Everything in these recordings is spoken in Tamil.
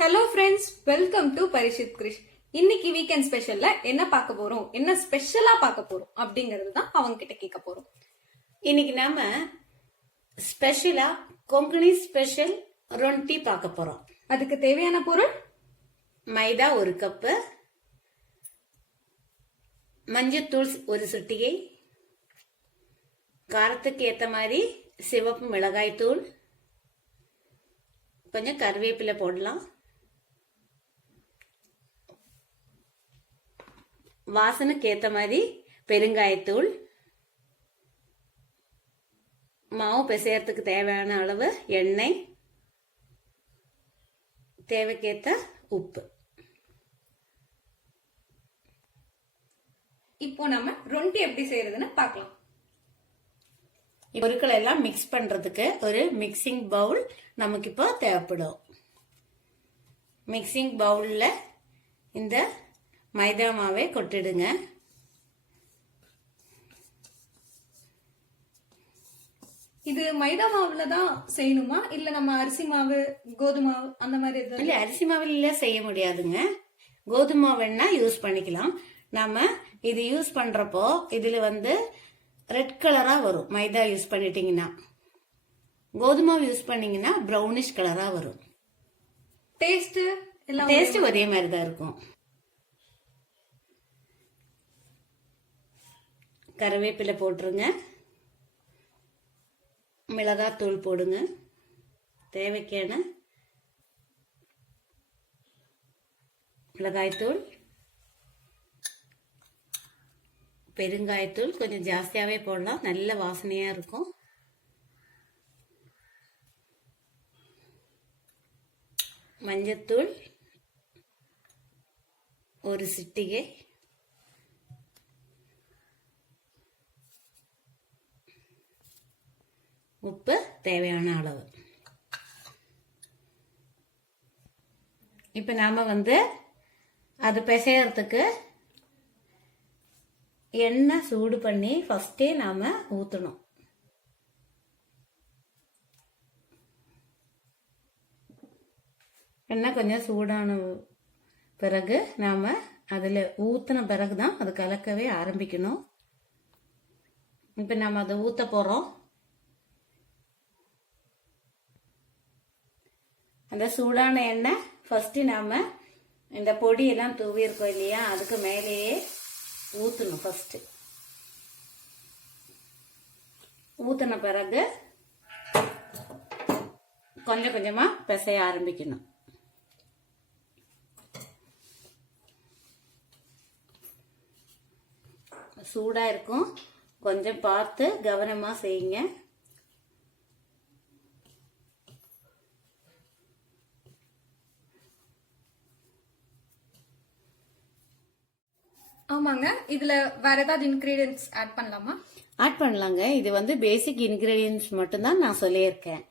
Hello friends, welcome to Parishith Krish. இன்னைக்கு வீக்கெண்ட் ஸ்பெஷல்ல என்ன பார்க்க போறோம், என்ன ஸ்பெஷலா பார்க்க போறோம் அப்படிங்கறது தான் அவங்க கிட்ட கேட்க போறோம். இன்னைக்கு நாம ஸ்பெஷலா கொங்கணி ஸ்பெஷல் ரொண்டி பார்க்க போறோம். அதுக்கு தேவையான பொருள் மைதா 1 கப்பு, மஞ்சத்தூள் 1 சிட்டிகை, காரத்துக்கு ஏத்த மாதிரி சிவப்பு மிளகாய் தூள், கொஞ்சம் கருவேப்பிலை போடலாம், வாசனைக்கு ஏத்த மாதிரி பெருங்காயத்தூள், மாவு பிசையறதுக்கு தேவையான அளவு எண்ணெய், தேவைக்கேத்த உப்பு. இப்போ நம்ம ரொண்டி எப்படி செய்யறதுன்னு பார்க்கலாம். பொருட்களை எல்லாம் மிக்ஸ் பண்றதுக்கு ஒரு மிக்சிங் பவுல் நமக்கு இப்போ தேவைப்படும். மிக்சிங் பவுல்ல இந்த மைதா மாவை கொட்டிடுங்க. இது மைதா மாவுல தான் செய்யணுமா, இல்ல நம்ம அரிசி மாவு கோதுமை மாவு அந்த மாதிரி? இல்ல, அரிசி மாவுல செய்ய முடியாதுங்க. கோதுமை மாவு வேணா யூஸ் பண்ணிக்கலாம். நாம இது யூஸ் பண்றப்போ இதுல ரெட் கலரா வரும். மைதா யூஸ் பண்ணிட்டீங்கன்னா, கோதுமை யூஸ் பண்ணீங்கன்னா பிரவுனிஷ் கலரா வரும். டேஸ்ட் ஒரே மாதிரி தான் இருக்கும். கருவேப்பிலை போட்டுருங்க, மிளகாத்தூள் போடுங்க, தேவைக்கான மிளகாய்த்தூள், பெருங்காயத்தூள் கொஞ்சம் ஜாஸ்தியாவே போடலாம், நல்ல வாசனையா இருக்கும். மஞ்சத்தூள் 1 சிட்டிகை, உப்பு தேவையான அளவு. இப்ப நாம அது பிசையறதுக்கு எண்ணெய் சூடு பண்ணி ஃபர்ஸ்டே நாம ஊத்தணும். எண்ணெய் கொஞ்சம் சூடான பிறகு நாம அதுல ஊத்தின பிறகுதான் அது கலக்கவே ஆரம்பிக்கணும். இப்ப நாம அதை ஊத்த போறோம். அந்த சூடான எண்ணெய் ஃபர்ஸ்ட் நாம இந்த பொடியெல்லாம் தூவி இருக்கோம் இல்லையா, அதுக்கு மேலேயே ஊத்தணும். ஃபர்ஸ்ட் ஊத்தின பிறகு கொஞ்சம் கொஞ்சமா பிசைய ஆரம்பிக்கணும். சூடா இருக்கும், கொஞ்சம் பார்த்து கவனமா செய்யுங்க. ஆமாங்க, இதுல வேற ஏதாவது இன்கிரீடியன்ஸ் ஆட் பண்ணலாமா? ஆட் பண்ணலாங்க. இது பேசிக் இன்கிரீடியன்ஸ் மட்டும்தான் நான் சொல்லியிருக்கேன்.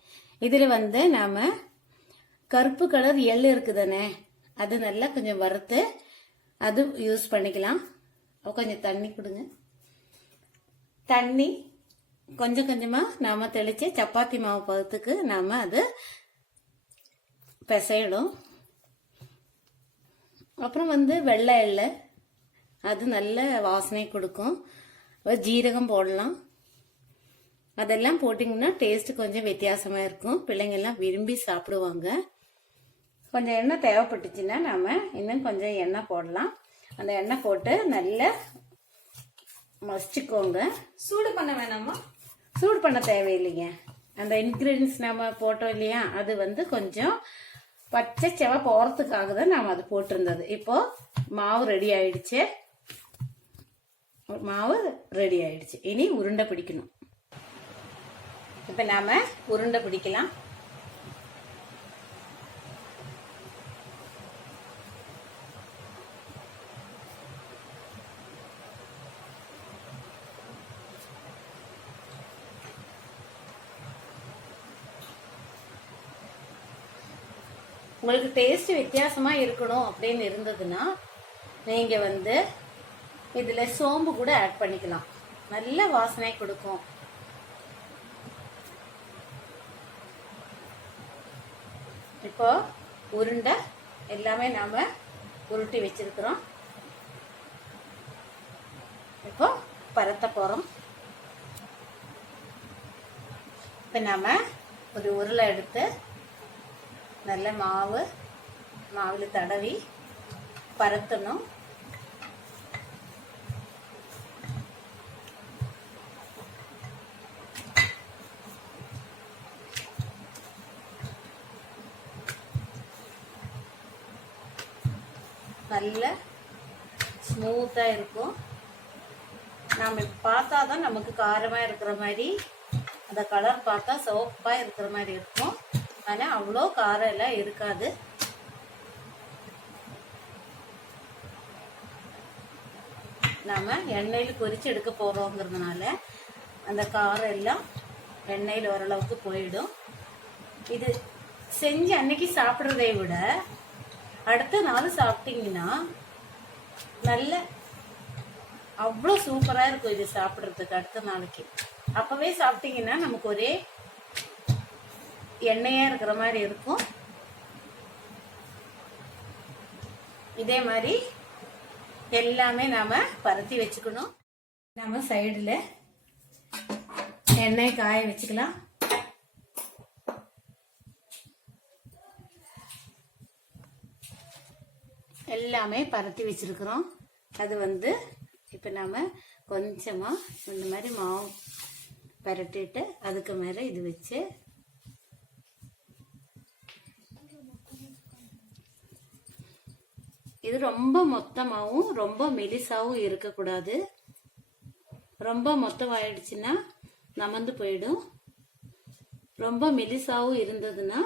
இதுல நாம கருப்பு கலர் எள்ளு இருக்குதானே, அது நல்லா கொஞ்சம் வறுத்து அது யூஸ் பண்ணிக்கலாம். கொஞ்சம் தண்ணி கொடுங்க. தண்ணி கொஞ்சம் கொஞ்சமா நாம தெளிச்சு சப்பாத்தி மாவு பதத்துக்கு நாம அது பிசையணும். அப்புறம் வெள்ளை எள்ளு, அது நல்ல வாசனை கொடுக்கும். ஜீரகம் போடலாம். அதெல்லாம் போட்டிங்கன்னா டேஸ்ட் கொஞ்சம் வித்தியாசமா இருக்கும். பிள்ளைங்க எல்லாம் விரும்பி சாப்பிடுவாங்க. கொஞ்சம் எண்ணெய் தேவைப்பட்டுச்சுன்னா நாம இன்னும் கொஞ்சம் எண்ணெய் போடலாம். அந்த எண்ணெய் போட்டு நல்லா மசிச்சுக்கோங்க. சூடு பண்ண வேணாமா? சூடு பண்ண தேவையில்லைங்க. அந்த இன்கிரீடியன்ஸ் நாம போட்டோம் இல்லையா, அது கொஞ்சம் பச்சை செவ போறதுக்காக தான் நாம அது போட்டிருந்தது. இப்போ மாவு ரெடி ஆயிடுச்சு. இனி உருண்டை பிடிக்கணும். இப்ப நாம உருண்டை பிடிக்கலாம். உங்களுக்கு டேஸ்ட் வித்தியாசமா இருக்கணும் அப்படின்னு இருந்ததுன்னா நீங்க இதுல சோம்பு கூட ஆட் பண்ணிக்கலாம். நல்ல வாசனை கொடுக்கும். இப்போ உருண்டை எல்லாமே நாம உருட்டி வச்சிருக்கிறோம். இப்போ பரத்த போறோம். இப்போ நாம ஒரு உருளை எடுத்து நல்ல மாவில் தடவி பரத்தணும். நல்ல ஸ்மூத்தா இருக்கும். நாம பார்த்தா தான் நமக்கு காரமா இருக்கிற மாதிரி, அந்த கலர் பார்த்தா சிவப்பா இருக்கிற மாதிரி இருக்கும். ஆனா அவ்வளோ காரம் எல்லாம் இருக்காது. நாம எண்ணெயில் பொரிச்சு எடுக்க போறோங்கிறதுனால அந்த காரம் எல்லாம் எண்ணெயில் ஓரளவுக்கு போயிடும். இது செஞ்சு அன்னைக்கு சாப்பிட்றதை விட அடுத்த நாள் சாப்பிட்டீங்கன்னா நல்ல அவ்வளோ சூப்பரா இருக்கும். இது சாப்பிட்றதுக்கு அடுத்த நாளைக்கு அப்பவே சாப்பிட்டீங்கன்னா நமக்கு ஒரே எண்ணெயா இருக்கிற மாதிரி இருக்கும். இதே மாதிரி எல்லாமே நாம பரத்தி வச்சுக்கணும். நாம சைடுல எண்ணெய் காய வச்சுக்கலாம். எல்லாமே பரத்தி வச்சிருக்கிறோம். அது இப்ப நாம கொஞ்சமா இந்த மாதிரி மாவு பரட்டிட்டு அதுக்கு மேல இது வச்சு இது ரொம்ப மொத்தமாவும் ரொம்ப மெலிசாவும் இருக்கக்கூடாது. ரொம்ப மொத்தம் ஆயிடுச்சுன்னா நமந்து போயிடும். ரொம்ப மெலிசாவும் இருந்ததுன்னா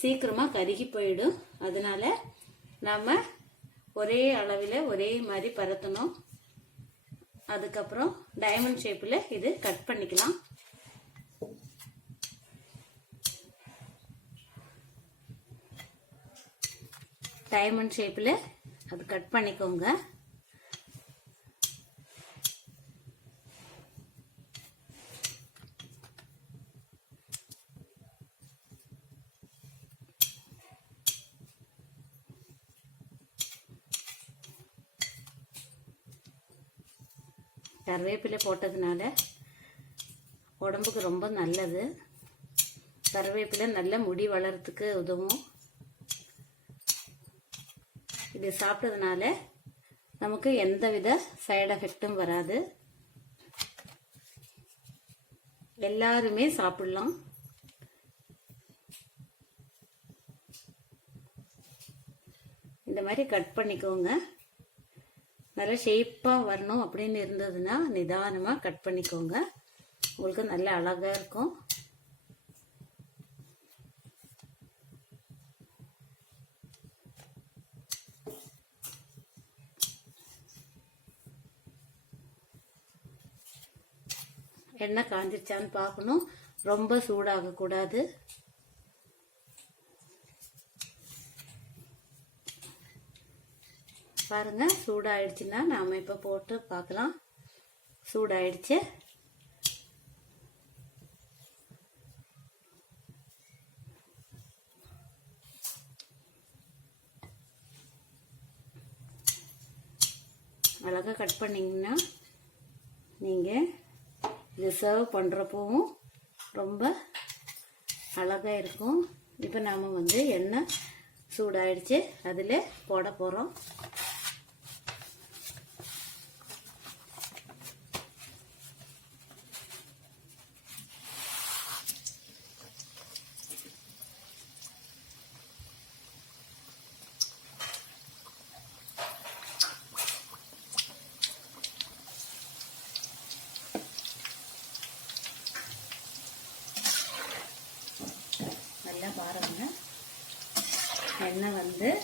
சீக்கிரமா கருகி போயிடும். அதனால நாம ஒரே அளவில் ஒரே மாதிரி பரத்தணும். அதுக்கப்புறம் டைமண்ட் ஷேப்ல இது கட் பண்ணிக்கலாம். டைமண்ட் ஷேப்ல அது கட் பண்ணிக்கோங்க. கருவேப்பிலை போட்டதுனால உடம்புக்கு ரொம்ப நல்லது. கருவேப்பிலை நல்ல முடி வளர்றதுக்கு உதவும். இது சாப்பிட்டதுனால நமக்கு எந்தவித சைடு எஃபெக்டும் வராது. எல்லாருமே சாப்பிடலாம். இந்த மாதிரி கட் பண்ணிக்கோங்க. நல்ல ஷேப்பா வரணும் அப்படின்னு இருந்ததுன்னா நிதானமா கட் பண்ணிக்கோங்க. உங்களுக்கு நல்ல அழகா இருக்கும். எண்ணெய் காஞ்சிருச்சான்னு பார்க்கணும். ரொம்ப சூடாக கூடாது. பாருங்க, சூடாயிடுச்சுன்னா நாம இப்ப போட்டு பார்க்கலாம். சூடாயிடுச்சு. அழகா கட் பண்ணீங்கன்னா நீங்க இது சர்வ் பண்றப்பவும் ரொம்ப அழகா இருக்கும். இப்ப நாம எண்ணெய் சூடாயிடுச்சு, அதுல போட போறோம். நல்லா பாருங்க, எண்ணெய்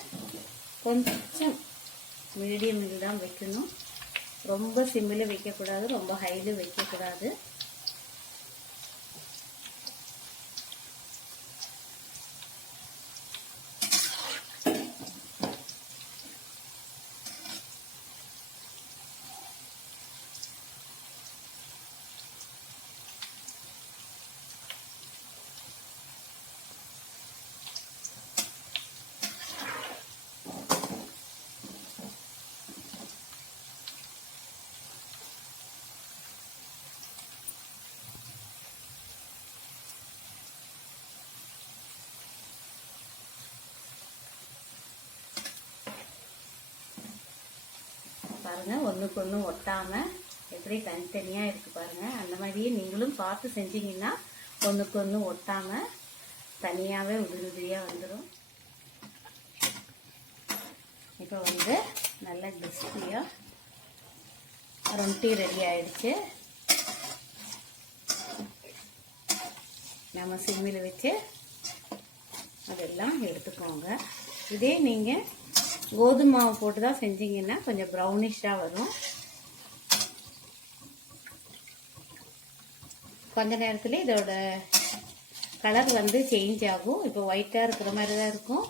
கொஞ்சம் மீடியமில் தான் வைக்கணும். ரொம்ப சிம்மில் வைக்கக்கூடாது, ரொம்ப ஹையில் வைக்கக்கூடாது. பாருங்க, ஒண்ணுக்கு ஒண்ணு ஒட்டாம எப்படி தனித்தனியா இருக்கு பாருங்க. அந்த மாதிரியே நீங்களும் பார்த்து செஞ்சீங்கன்னா ஒண்ணுக்கு ஒண்ணு ஒட்டாம தனியாவே உதிரி உதிரியா வந்துடும். இப்போ நல்ல கிறிஸ்பியா ரொட்டி ரெடி ஆயிடுச்சு. நம்ம சிம்மில் வச்சு அதெல்லாம் எடுத்துக்கோங்க. இதே நீங்கள் கோதுமை மாவு போட்டு தான் செஞ்சீங்கன்னா கொஞ்சம் ப்ரௌனிஷாக வரும். கொஞ்ச நேரத்தில் இதோட கலர் சேஞ்ச் ஆகும். இப்போ ஒயிட்டாக இருக்கிற மாதிரி தான் இருக்கும்.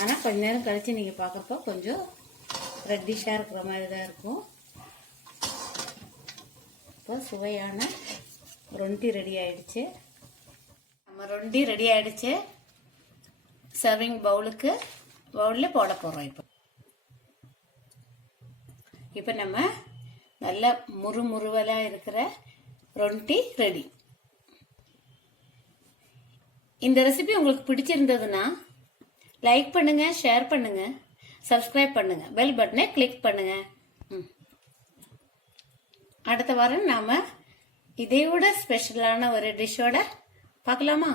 ஆனால் கொஞ்ச நேரம் கழித்து நீங்கள் பார்க்குறப்ப கொஞ்சம் ரெட்டிஷாக இருக்கிற மாதிரி தான் இருக்கும். இப்போ சுவையான ரொட்டி ரெடி ஆயிடுச்சு. நம்ம ரொட்டி ரெடி ஆயிடுச்சு. சர்விங் பவுலில் போட போகிறோம். இப்போ நம்ம நல்ல முறுமுறுவலாக இருக்கிற ரொட்டி ரெடி. இந்த ரெசிபி உங்களுக்கு பிடிச்சிருந்ததுன்னா லைக் பண்ணுங்க, ஷேர் பண்ணுங்க, சப்ஸ்கிரைப் பண்ணுங்க, பெல் பட்டனை கிளிக் பண்ணுங்க. அடுத்த வாரம் நாம இதை விட ஸ்பெஷலான ஒரு டிஷ்ஷோட பார்க்கலாமா?